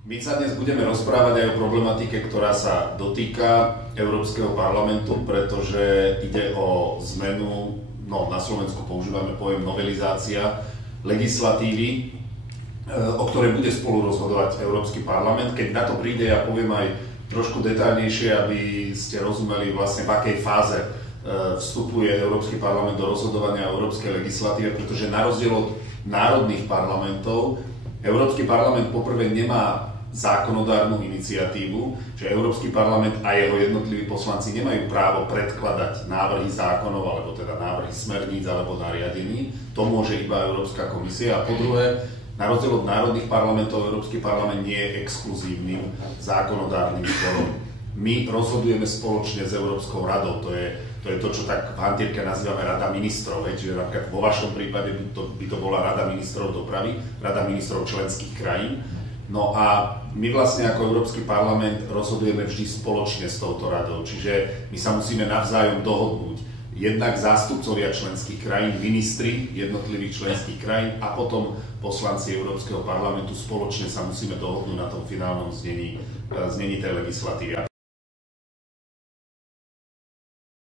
My sa dnes budeme rozprávať aj o problematike, ktorá sa dotýka Európskeho parlamentu, pretože ide o zmenu, na Slovensku používame pojem novelizácia legislatívy, o ktorej bude spolu rozhodovať Európsky parlament. Keď na to príde, ja poviem aj trošku detaľnejšie, aby ste rozumeli vlastne v akej fáze vstupuje Európsky parlament do rozhodovania o európskej legislatíve, pretože na rozdiel od národných parlamentov, Európsky parlament poprvé nemá zákonodárnu iniciatívu, že Európsky parlament a jeho jednotliví poslanci nemajú právo predkladať návrhy zákonov, alebo teda návrhy smerníc alebo nariadení. To môže iba Európska komisia. A po druhé, na rozdiel od národných parlamentov, Európsky parlament nie je exkluzívnym zákonodárnym zborom. My rozhodujeme spoločne s Európskou radou. To je to, čo tak v hantírke nazývame Rada ministrov. Čiže napríklad vo vašom prípade by to bola Rada ministrov dopravy, Rada ministrov členských krajín. No a my vlastne ako Európsky parlament rozhodujeme vždy spoločne s touto radou. Čiže my sa musíme navzájom dohodnúť. Jednak zástupcovia členských krajín, ministri jednotlivých členských krajín a potom poslanci Európskeho parlamentu spoločne sa musíme dohodnúť na tom finálnom znení tej legislatívy.